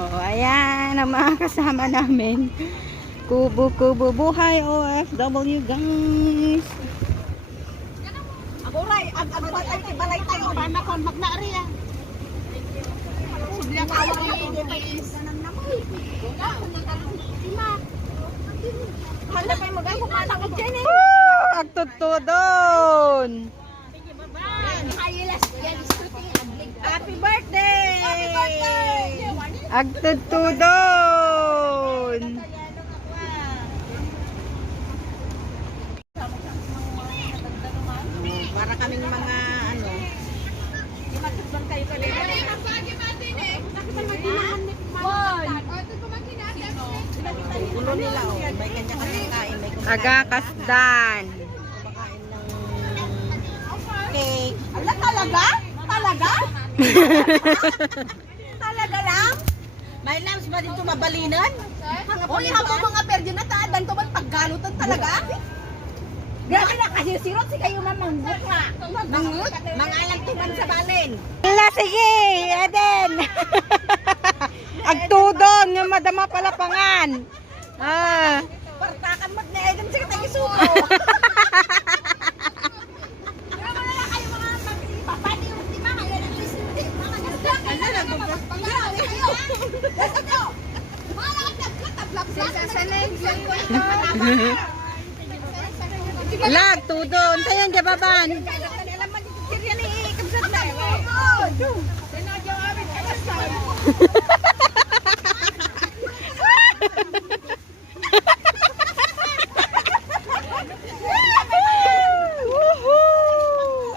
Oh, ayan ang mga kasama namin. Kubo-kubo buhay OFW, guys. Agoray, agbat ay balay tayo bana kon magnaari ah. Subya ka ni Pais. Hala kay magago mana ko diyan eh. Agtutudon. Happy birthday! Happy birthday! Agtutudon. Para kaming mga ano. Imatutban kayo pa din. Gulo nila oh. May kanya kanyang kain. Agakasdan. Kumakain ng cake. Ala talaga? Talaga? Talaga lang? May lambs ba dito mabalinan? Uy, habang mga perdi na taadan to ba't paggalutan talaga? Grabe na kasi sirot si kayo mamanggut nga. Mangut? Mga alantuman sa balin. Ala, sige, Eden. Agtudon, yung madama palapangan. Ah. Partakan mo na Eden sa tayo suko. Lag, tudon. Tayan, jababan.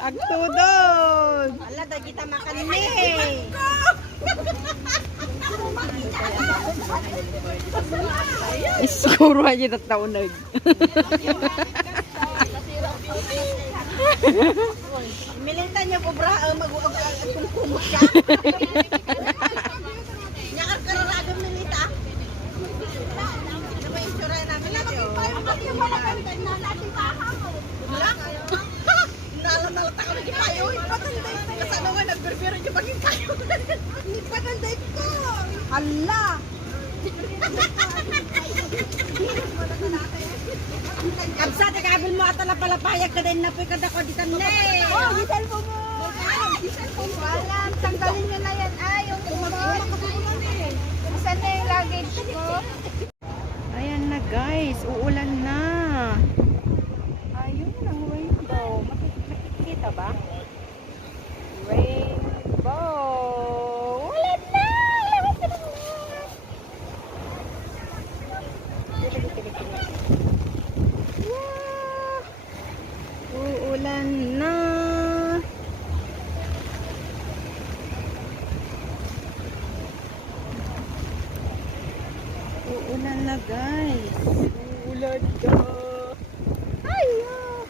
Agtudon. Ala, da kita makan ni. Siguro aja na taunag. Milita niya ko bra mag-uag kung kumot siya. Nyakar kararado milita. Ano yung tsura namin natin? Ang yung malakan na natin pahamo. Nalalata ka na di payo. Patanday ko. Kasano nga nag-berbero niyo maging kayo. Patanday ko. Hala. Kabsa, tekabil mo atala pala payag ka din na po kada ko di tanne. Oh, di cellphone mo. Di cellphone mo. Alam, tanggalin nyo na yan. Ay, yung kumakabulan eh. Saan na yung luggage ko? Ayan na guys, uulan na. Ayun ang rainbow. Makikita ba? Rainbow. Ulan na! Lakas ka ng ulan. Wow! Uulan na. Uulan na guys. Uulan na. Ayaw!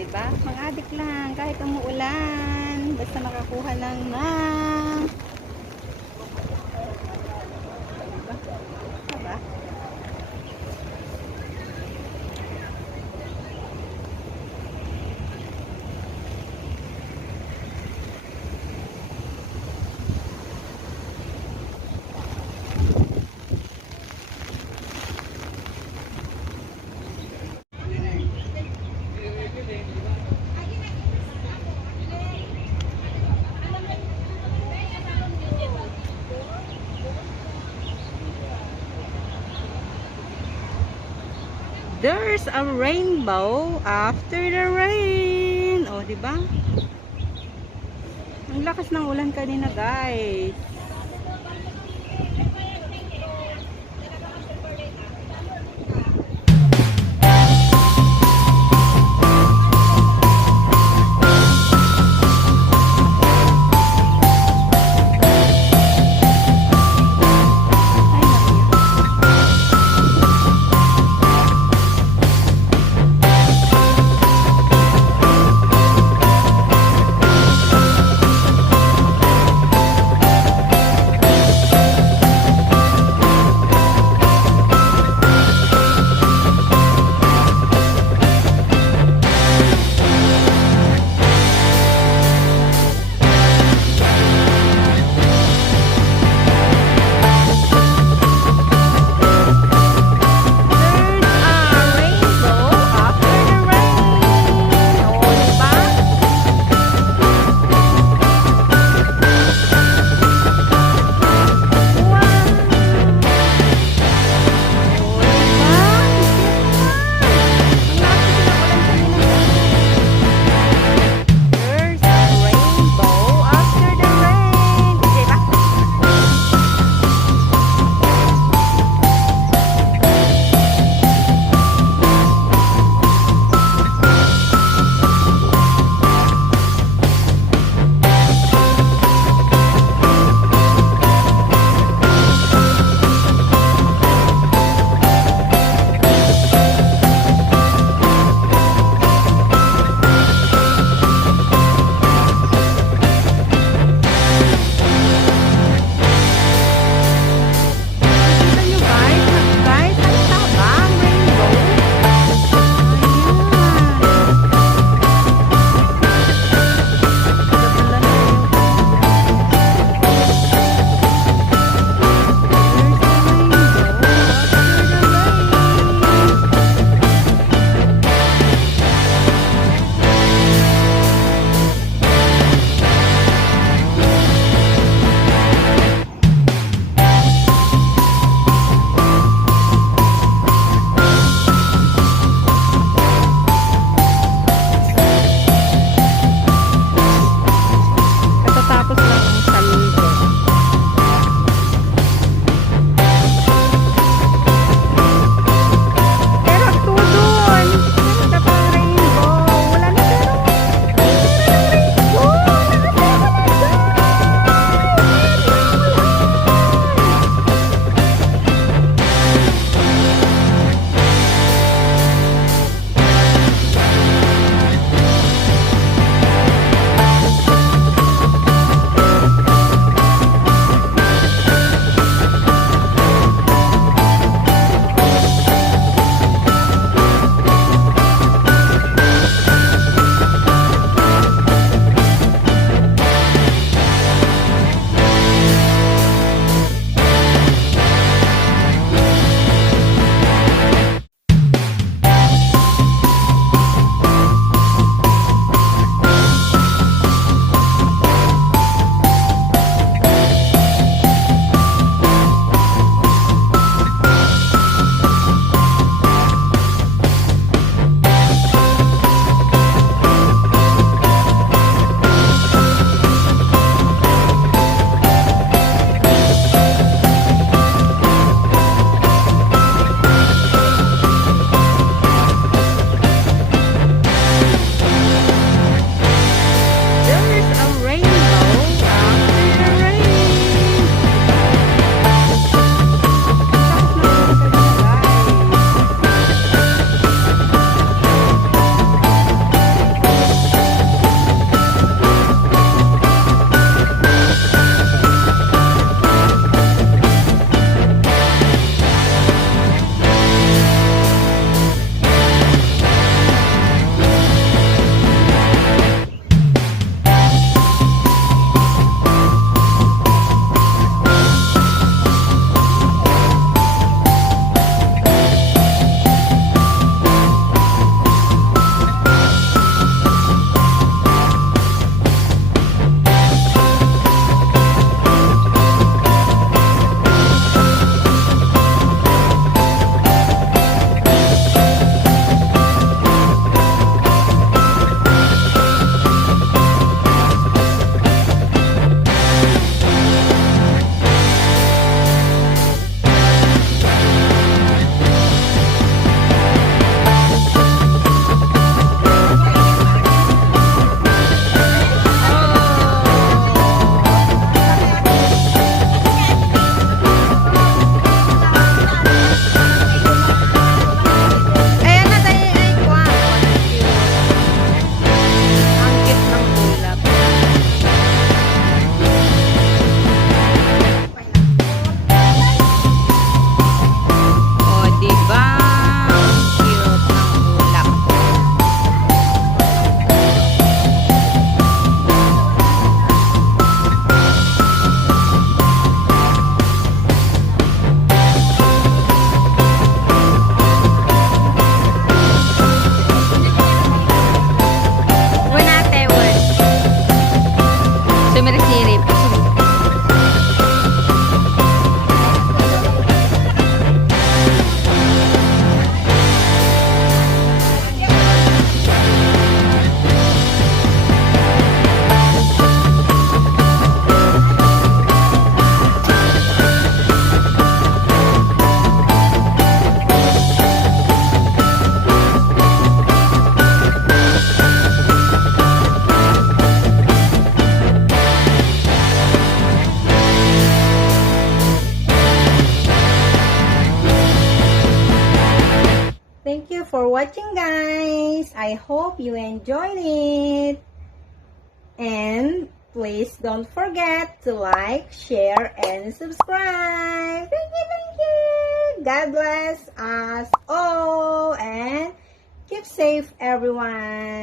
diba? Mang-adik lang kahit umuulan. Basta makakuha lang na. Diba? There's a rainbow after the rain. Oh, di ba? Ang lakas ng ulan kanina, guys. I hope you enjoyed it. And please don't forget to like, share, and subscribe. Thank you, thank you. God bless us all and keep safe, everyone.